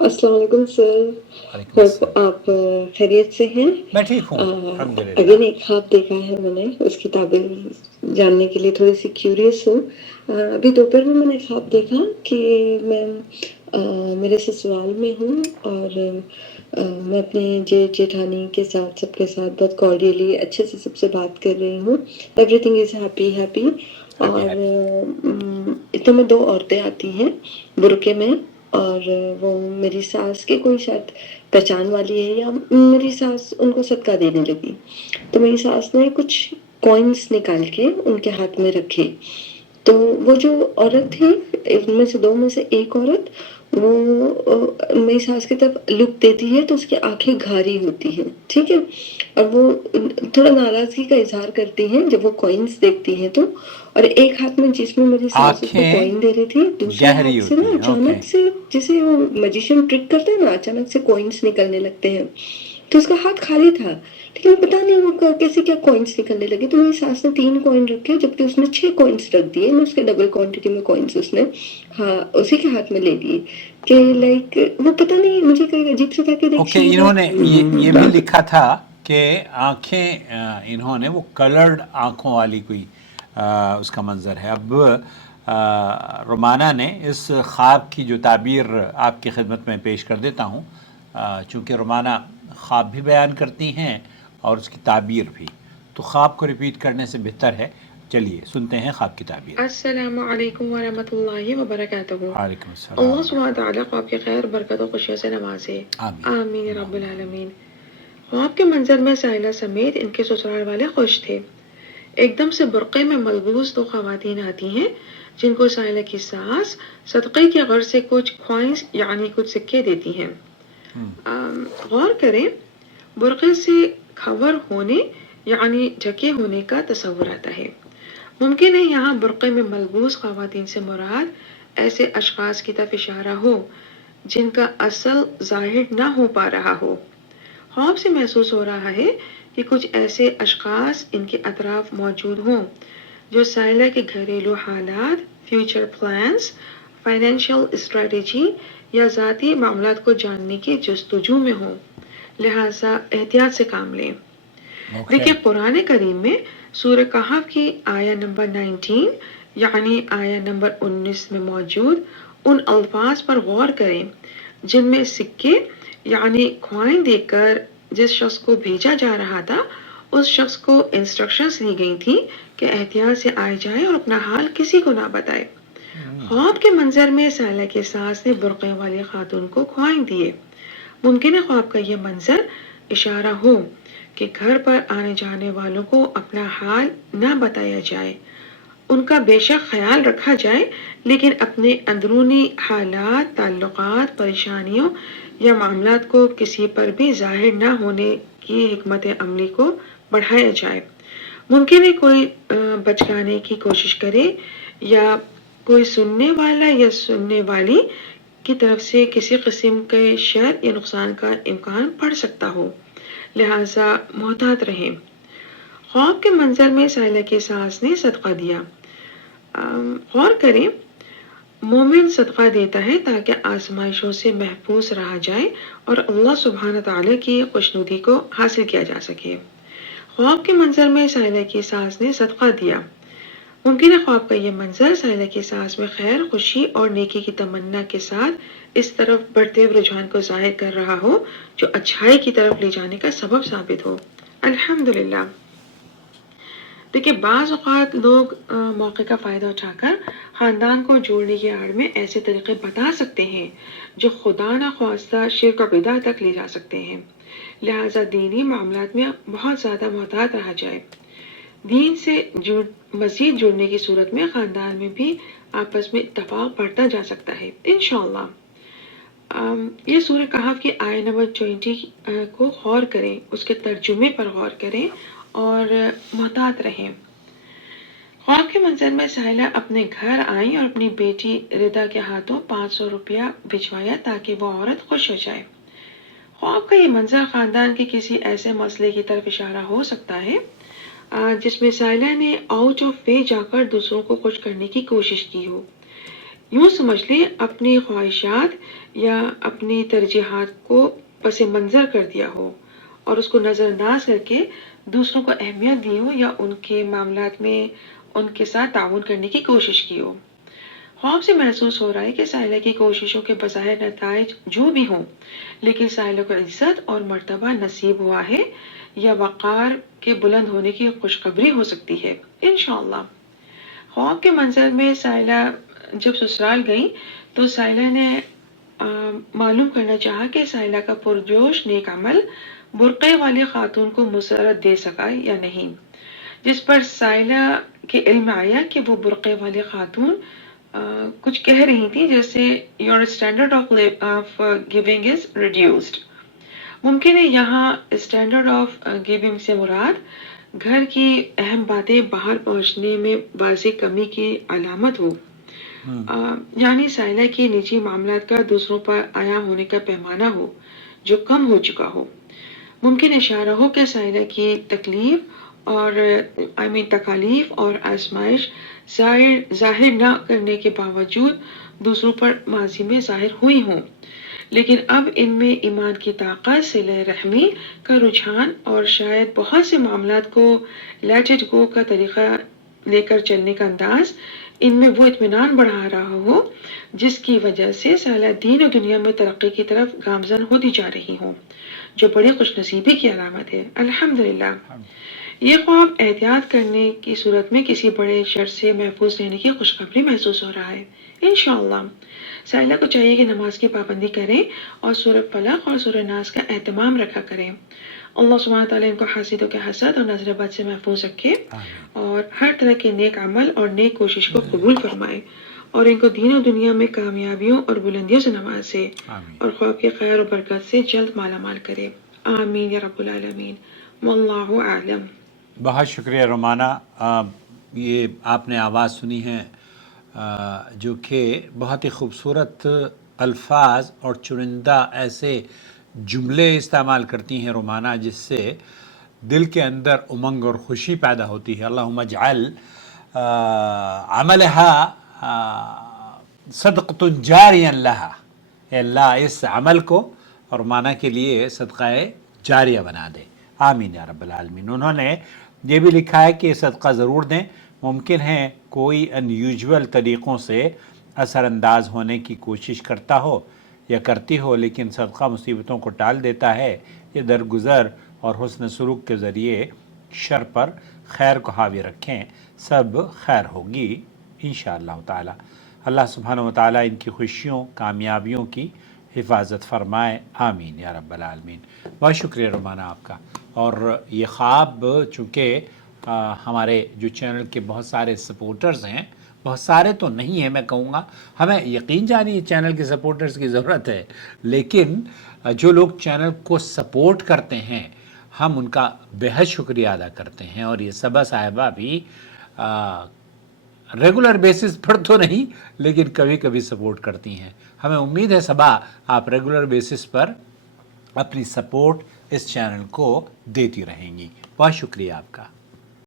अस्सलाम वालेकुम सर। वालेकुम होप अस्सलाम। आप खैरियत से हैं। मैं ठीक हूँ अल्हम्दुलिल्लाह। अगेन एक ख्वाब देखा है मैंने, उसकी ताबीर जानने के लिए थोड़ी सी क्यूरियस हूँ। अभी दोपहर में मैंने ख्वाब देखा कि मैं मेरे ससुराल में हूँ और मैं अपने जेठ जेठानी के साथ सबके साथ बहुत कॉर्डियली अच्छे से सबसे बात कर रही हूँ। Everything is happy happy. Happy और हैप्पी। इतने में दो औरतें आती हैं बुर्के में, और वो मेरी सास की कोई शायद पहचान वाली है, या मेरी सास उनको सदका देने लगी। तो मेरी सास ने कुछ कॉइन्स निकाल के उनके हाथ में रखे। तो वो जो औरत थी, उनमें से दो में से एक औरत, वो मेरी सास की तरफ लुक देती है तो उसकी आंखें घारी होती हैं, ठीक है। और वो थोड़ा नाराजगी का इजहार करती हैं जब वो कॉइन्स देखती हैं तो। और एक हाथ में जिसमें मेरी सास उसको आँखें कॉइन दे रही थी, दूसरे गहरी हाथ से होती ना हैं, ओके। अचानक से, जैसे वो मैजिशियन ट्रिक करते हैं ना, अचानक से कॉइन्स निकलने लगते हैं। तो उसका हाथ खाली था, लेकिन पता नहीं वो कैसे क्या कॉइन्स निकलने लगे। तो मेरी सास ने 3 कॉइन रखे, जबकि उसने 6 कॉइन्स रख दिए, मैं उसके डबल क्वांटिटी में कॉइन्स उसने हाँ उसी के हाथ में ले लिए। कि लाइक वो पता नहीं, मुझे कहीं अजीब सा था कि लाइक ओके, शी इन्होंने ये भी वाज। लिखा था कि आँखें इन्होंने वो कलर्ड आँखों वाली कोई उसका मंज़र है। अब रोमाना ने इस ख्वाब की जो ताबीर आपकी खिदमत में पेश कर देता हूँ, चूँकि रोमाना ख्वाब भी बयान करती हैं और उसकी ताबीर भी, तो ख्वाब को रिपीट करने से बेहतर है। चलिए सुनते हैं ख्वाब की ताबीर। अस्सलामु अलैकुम वरहमतुल्लाहि वबरकातुहू। वालेकुम अल्लाह अस्सलाम। सुब्हानहू व तआला को आपके खैर, बरकत और खुशियों से नवाजे। आमीन। आमीन या रब्बिल आलमीन। ख्वाब के मंजर में साहिला समेत इनके ससुराल वाले खुश थे। एकदम से बुर्क़े में मलबूस दो ख़वातीन आती हैं, जिनको साहिला की सास सदक़े की गर्ज से कुछ कॉइन्स यानी कुछ सिक्के देती हैं। गौर करें, बुर्क़े से खबर होने यानी ढके होने का तसव्वुर आता है। मुमकिन है यहाँ बुर्क़े में मलबूस ख़वातीन से मुराद ऐसे अशख़ास की तरफ इशारा हो जिनका असल ज़ाहिर ना हो पा रहा हो। ख्वाब से महसूस हो रहा है कि कुछ ऐसे अशख़ास इनके अतराफ मौजूद हों जो साहिला के घरेलू हालात, फ्यूचर प्लान्स, फाइनेंशियल स्ट्रेटजी या ज़ाती मामलात को जानने की जस्तजू में हों, लिहाजा एहतियात से काम लें। देखिए, कुरान करीम में सूरह कहफ की आया नंबर 19 यानी आया नंबर 19 में मौजूद उन अल्फाज पर गौर करें जिनमें सिक्के यानी कॉइन देकर जिस शख्स को भेजा जा रहा था, उस शख्स को इंस्ट्रक्शंस दी गई थी कि एहतियात से आए जाए और अपना हाल किसी को ना बताए। ख्वाब के मंजर में साहिला की सास ने बुर्क़े वाली खातून को कॉइन दिए। मुमकिन है ख्वाब का यह मंजर इशारा हो कि घर पर आने जाने वालों को अपना हाल ना बताया जाए, उनका बेशक ख्याल रखा जाए, लेकिन अपने अंदरूनी हालात, ताल्लुकात, परेशानियों या मामलात को किसी पर भी जाहिर ना होने की हिकमत अमली को बढ़ाया जाए। मुमकिन है कोई बचकाने की कोशिश करे या कोई सुनने वाला या सुनने वाली की तरफ से किसी किस्म के शर या नुकसान का इम्कान पड़ सकता हो, लिहाजा मोहतात रहें। ख्वाब के मंजर में साहिला की सास ने सदका दिया। गौर करें, मोमिन सदका देता है ताकि आजमाइशों से महफूज रहा जाए और अल्लाह सुब्हान तआला की खुशनुदी को हासिल किया जा सके। ख्वाब के मंजर में साहिला की सास ने सदका दिया। मुमकिन है ख्वाब का ये मंजर साहिला की सास में खैर, खुशी और नेकी की तमन्ना के साथ इस तरफ बढ़ते हुए रुझान को जाहिर कर रहा हो जो अच्छाई की तरफ ले जाने का सबब साबित हो। अल्हम्दुलिल्लाह। देखिए, बाज़ औक़ात लोग मौके का फ़ायदा उठाकर ख़ानदान को जोड़ने की आड़ में ऐसे तरीक़े बता सकते हैं जो खुदा न ख़्वास्ता शिर्क और बिदअत तक ले जा सकते हैं। लिहाजा दीनी मामलात में बहुत ज़्यादा मोहतात रहा जाए। दीन से मज़ीद जुड़ने की सूरत में ख़ानदान में भी आपस में इत्तफ़ाक़ बढ़ता जा सकता है इंशाअल्लाह। ये सूरह कहफ की आया नंबर 20 को गौर करें, उसके तर्जुमे पर गौर करें और मोहतात रहें। ख्वाब के मंजर में साहिला अपने घर आई और अपनी बेटी रिदा के हाथों 500 रुपया भिजवाया ताकि वो औरत खुश हो जाए। ख्वाब का ये मंजर ख़ानदान के किसी ऐसे मसले की तरफ इशारा हो सकता है जिसमें साहिला ने आउट ऑफ वे जाकर दूसरों को खुश करने की कोशिश की हो। यूं समझ लें अपनी ख्वाहिशात या अपनी तरजीहात को पस मंज़र कर दिया हो और उसको नज़रअंदाज करके दूसरों को अहमियत दी हो या उनके मामलात में उनके साथ ताउन करने की कोशिश की हो। ख्वाब से महसूस हो रहा है कि साहिला की कोशिशों के बज़ाहिर नताइज जो भी हों, लेकिन साहिला को इज्जत और मर्तबा नसीब हुआ है या वक़ार के बुलंद होने की खुशखबरी हो सकती है इंशाअल्लाह। ख्वाब के मंजर में साहिला जब ससुराल गई तो साहिला ने मालूम करना चाहा कि साहिला का पुरजोश नेक अमल बुर्क़े वाली खातून को मुसरत दे सका या नहीं, जिस पर साहिला के इल्म आया कि वो बुर्क़े वाली खातून कुछ कह रही थी जैसे your standard of giving is reduced. मुमकिन है यहाँ स्टैंडर्ड ऑफ गिविंग से मुराद घर की अहम बातें बाहर पहुंचने में वाज़ेह कमी की अलामत हो, यानी साहिला के निजी मामलात का दूसरों पर आया होने का पैमाना हो जो कम हो चुका हो। मुमकिन इशारा हो कि साहिला की तकलीफ और तकालीफ और आजमाइश जाहिर न करने के बावजूद दूसरों पर माजी में जाहिर हुई हों, लेकिन अब इनमें ईमान की ताकत, सिले रहमी का रुझान और शायद बहुत से मामलात को लेट इट गो का तरीका लेकर चलने का अंदाज इनमें वो इत्मीनान बढ़ा रहा हो जिसकी वजह से साहिला दीन और दुनिया में तरक्की की तरफ गामजन होती जा रही हो, जो बड़ी खुशनसीबी की अलामत है। अल्हम्दुलिल्लाह। ये ख्वाब एहतियात करने की सूरत में किसी बड़े शर से महफूज रहने की खुशखबरी महसूस हो रहा है इंशाअल्लाह। साहिला को चाहिए कि नमाज की पाबंदी करें और सूरह फलक और सूरह नास का एहतमाम रखा करें। अल्लाह सुब्हानहू व तआला इनको हासिदों के हसद और नजर बद से महफूज रखे और हर तरह के नेक अमल और नेक कोशिश को कबूल फरमाए और इनको दीन और दुनिया में कामयाबियों और बुलंदियों से नवाजे और ख्वाब के खैर और बरकत से जल्द मालामाल करे। आमीन या रब्बुल आलमीन। वल्लाहु आलम। बहुत शुक्रिया रोमाना। ये आपने आवाज़ सुनी है जो कि बहुत ही खूबसूरत अल्फाज और चुनिंदा ऐसे जुमले इस्तेमाल करती हैं रोमाना, जिससे दिल के अंदर उमंग और खुशी पैदा होती है। अल्लाहुम्मा जअल अमलहा सदक़तुन जारियन लहा, अल्लाह इस अमल को रोमाना के लिए सदक़ाए जारिया बना दे। आमीन या रब्बल आलमीन। उन्होंने ये भी लिखा है कि सदका ज़रूर दें। मुमकिन है कोई अनयूजुअल तरीक़ों से असरअंदाज होने की कोशिश करता हो या करती हो, लेकिन सदका मुसीबतों को टाल देता है। ये दरगुज़र और हुस्न सलूक के ज़रिए शर पर खैर को हावी रखें, सब खैर होगी इंशाअल्लाह ताला। अल्लाह सुब्हानहू व तआला इनकी खुशियों कामयाबियों की हिफाजत फरमाए। आमीन या रब्बल आलमीन। बहुत शुक्रिया रोमाना आपका। और ये ख्वाब चूँकि हमारे जो चैनल के बहुत सारे सपोर्टर्स हैं, बहुत सारे तो नहीं हैं मैं कहूँगा, हमें यकीन जानिए चैनल के सपोर्टर्स की ज़रूरत है, लेकिन जो लोग चैनल को सपोर्ट करते हैं हम उनका बेहद शुक्रिया अदा करते हैं। और ये सबा साहिबा भी रेगुलर बेसिस पर तो नहीं, लेकिन कभी कभी सपोर्ट करती हैं। हमें उम्मीद है सबा आप रेगुलर बेसिस पर अपनी सपोर्ट इस चैनल को देती रहेंगी। बहुत शुक्रिया आपका।